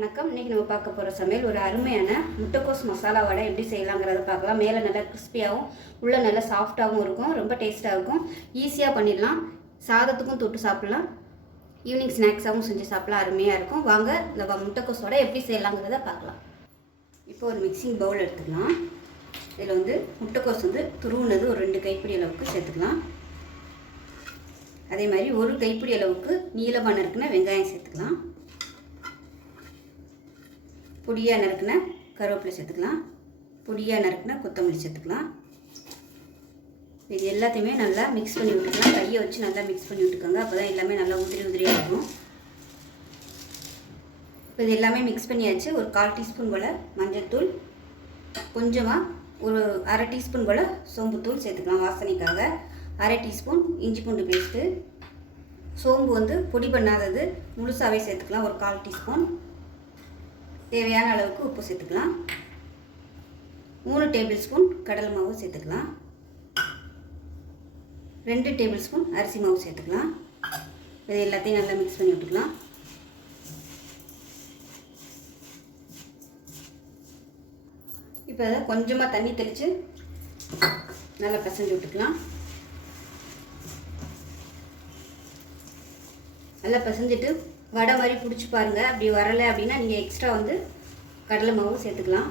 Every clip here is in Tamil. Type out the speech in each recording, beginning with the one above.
வணக்கம். இன்றைக்கி நம்ம பார்க்க போகிற சமையல் ஒரு அருமையான முட்டைக்கோஸ் மசாலா வடை எப்படி செய்யலாங்கிறத பார்க்கலாம். மேலே நல்லா கிறிஸ்பியாகவும் உள்ளே நல்லா சாஃப்டாகவும் இருக்கும். ரொம்ப டேஸ்ட்டாக இருக்கும். ஈஸியாக பண்ணிடலாம். சாதத்துக்கும் தொட்டு சாப்பிட்லாம். ஈவினிங் ஸ்நாக்ஸாகவும் செஞ்சு சாப்பிட்லாம். அருமையாக இருக்கும். வாங்க இந்த முட்டைக்கோஸ் வடை எப்படி செய்யலாங்கிறத பார்க்கலாம். இப்போ ஒரு மிக்சிங் பவுல் எடுத்துக்கலாம். இதில் முட்டைக்கோஸ் துருவுனது ஒரு 2 கைப்பிடி அளவுக்கு சேர்த்துக்கலாம். அதே மாதிரி ஒரு கைப்பிடி அளவுக்கு நீளமாக நறுக்குன வெங்காயம் சேர்த்துக்கலாம். பொடியாக நறுக்குன கருவேப்பிலை சேர்த்துக்கலாம். பொடியாக நறுக்குன கொத்தமல்லி சேர்த்துக்கலாம். இது எல்லாத்தையுமே நல்லா மிக்ஸ் பண்ணி விட்டுக்கலாம். கையை வச்சு நல்லா மிக்ஸ் பண்ணி விட்டுக்கோங்க. அப்போ தான் எல்லாமே நல்லா உதிரியாக இருக்கும். இப்போ இது எல்லாமே மிக்ஸ் பண்ணியாச்சு. ஒரு 1/4 டீஸ்பூன் போல் மஞ்சள் தூள், கொஞ்சமாக ஒரு 1/2 டீஸ்பூன் போல் சோம்புத்தூள் சேர்த்துக்கலாம் வாசனைக்காக. 1/2 டீஸ்பூன் இஞ்சி பூண்டு பேஸ்ட்டு. சோம்பு பொடி பண்ணாதது முழுசாகவே சேர்த்துக்கலாம். ஒரு 1/4 டீஸ்பூன். தேவையான அளவுக்கு உப்பு சேர்த்துக்கலாம். 3 டேபிள் ஸ்பூன் கடலை மாவு சேர்த்துக்கலாம். 2 டேபிள் ஸ்பூன் அரிசி மாவு சேர்த்துக்கலாம். இது எல்லாத்தையும் நல்லா மிக்ஸ் பண்ணி விட்டுக்கலாம். இப்போ அதை கொஞ்சமாக தண்ணி தெளித்து நல்லா பிசைஞ்சு விட்டுக்கலாம். நல்லா பிசைஞ்சிட்டு வடை மாதிரி பிடிச்சி பாருங்கள். அப்படி வரலை அப்படின்னா நீங்கள் எக்ஸ்ட்ரா கடலை மாவு சேர்த்துக்கலாம்.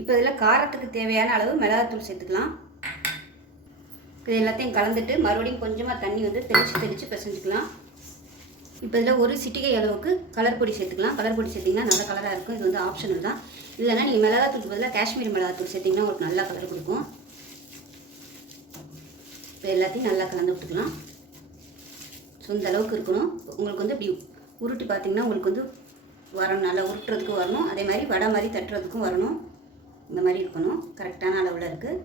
இப்போ இதில் காரத்துக்கு தேவையான அளவு மிளகாத்தூள் சேர்த்துக்கலாம். இது எல்லாத்தையும் கலந்துட்டு மறுபடியும் கொஞ்சமாக தண்ணி தெளித்து பிசைஞ்சிக்கலாம். இப்போ இதில் ஒரு சிட்டிகை அளவுக்கு கலர் பொடி சேர்த்துக்கலாம். கலர் பொடி சேர்த்திங்கன்னா நல்ல கலராக இருக்கும். இது ஆப்ஷனல் தான். இல்லைன்னா நீங்கள் மிளகாத்தூளுக்கு பதிலாக காஷ்மீரி மிளகாத்தூள் சேர்த்திங்கன்னா உங்களுக்கு நல்ல கலர் கொடுக்கும். இப்போ எல்லாத்தையும் நல்லா கலந்து விட்டுக்கலாம். ஸோ இந்த அளவுக்கு இருக்கணும். உங்களுக்கு இப்படி உருட்டி பார்த்திங்கன்னா உங்களுக்கு வரணும். நல்லா உருட்டுறதுக்கு வரணும். அதே மாதிரி வடை மாதிரி தட்டுறதுக்கும் வரணும். இந்த மாதிரி இருக்கணும். கரெக்டான அளவில் இருக்குது.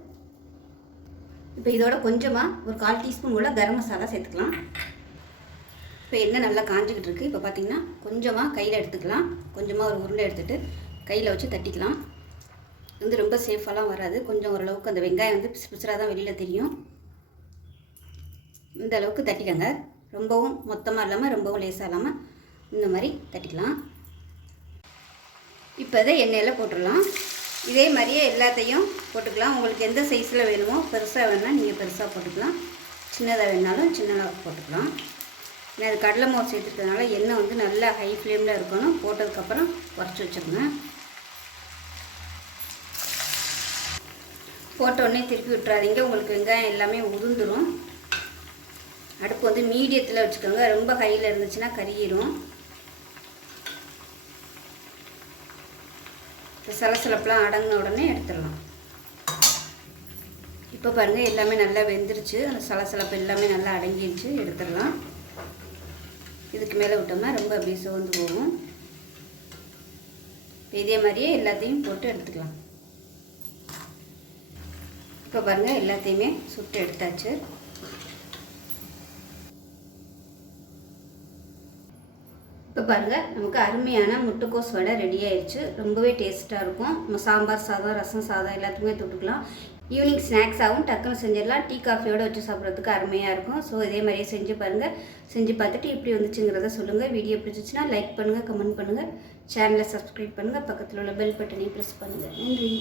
இப்போ இதோட கொஞ்சமாக ஒரு 1/4 டீஸ்பூன் போல் கரம் மசாலா சேர்த்துக்கலாம். இப்போ எண்ணெய் நல்லா காஞ்சிக்கிட்டு இருக்குது. இப்போ பார்த்திங்கன்னா கொஞ்சமாக கையில் எடுத்துக்கலாம். கொஞ்சமாக ஒரு உருண்டை எடுத்துகிட்டு கையில் வச்சு தட்டிக்கலாம். ரொம்ப சேஃபாலாம் வராது. கொஞ்சம் ஓரளவுக்கு அந்த வெங்காயம் பிசு பிசுறாக தான் வெளியில் தெரியும். இந்த அளவுக்கு தட்டிக்கங்க. ரொம்பவும் மொத்தமாக இல்லாமல் ரொம்பவும் லேசாக இல்லாமல் இந்த மாதிரி தட்டிக்கலாம். இப்போ இதை எண்ணெயில் போட்டுடலாம். இதே மாதிரியே எல்லாத்தையும் போட்டுக்கலாம். உங்களுக்கு எந்த சைஸில் வேணுமோ, பெருசாக வேணும்னா நீங்கள் பெருசாக போட்டுக்கலாம். சின்னதாக வேணாலும் சின்னதாக போட்டுக்கலாம். ஏன்னா அது கடலை மாவு சேர்த்துக்கிறதுனால எண்ணெய் நல்லா ஹை ஃப்ளேமில் இருக்கணும். போட்டதுக்கப்புறம் குறைச்சி வச்சுருங்க. போட்டோடனே திருப்பி விட்டுறாதீங்க. உங்களுக்கு வெங்காயம் எல்லாமே உதிர்ந்துடும். அடுப்பு மீடியத்தில் வச்சுக்கோங்க. ரொம்ப ஹையில் இருந்துச்சுன்னா கருகிரும். சலசலப்பெலாம் அடங்கின உடனே எடுத்துடலாம். இப்போ பாருங்கள் எல்லாமே நல்லா வெந்துருச்சு. அந்த சலசலப்பு எல்லாமே நல்லா அடங்கிடுச்சு. எடுத்துடலாம். இதுக்கு மேலே விட்டோம்னா ரொம்ப அப்படியே சோர்ந்து போகும். இதே மாதிரியே எல்லாத்தையும் போட்டு எடுத்துக்கலாம். இப்போ பாருங்கள் எல்லாத்தையுமே சுட்டு எடுத்தாச்சு. இப்போ பாருங்கள் நமக்கு அருமையான முட்டைக்கோஸ் வடை ரெடி ஆயிடுச்சு. ரொம்பவே டேஸ்ட்டாக இருக்கும். நம்ம சாம்பார் சாதம், ரசம் சாதம் எல்லாத்துக்குமே தொட்டுக்கலாம். ஈவினிங் ஸ்நாக்ஸாகவும் டக்குன்னு செஞ்சிடலாம். டீ காஃபியோடு வச்சு சாப்பிட்றதுக்கு அருமையாக இருக்கும். ஸோ இதே மாதிரியே செஞ்சு பாருங்கள். செஞ்சு பார்த்துட்டு இப்படி வந்துச்சுங்கிறத சொல்லுங்கள். வீடியோ பிடிச்சிச்சின்னா லைக் பண்ணுங்கள், கமெண்ட் பண்ணுங்கள், சேனலை சப்ஸ்கிரைப் பண்ணுங்கள், பக்கத்தில் உள்ள பெல் பட்டனையும் ப்ரெஸ் பண்ணுங்கள். நன்றி.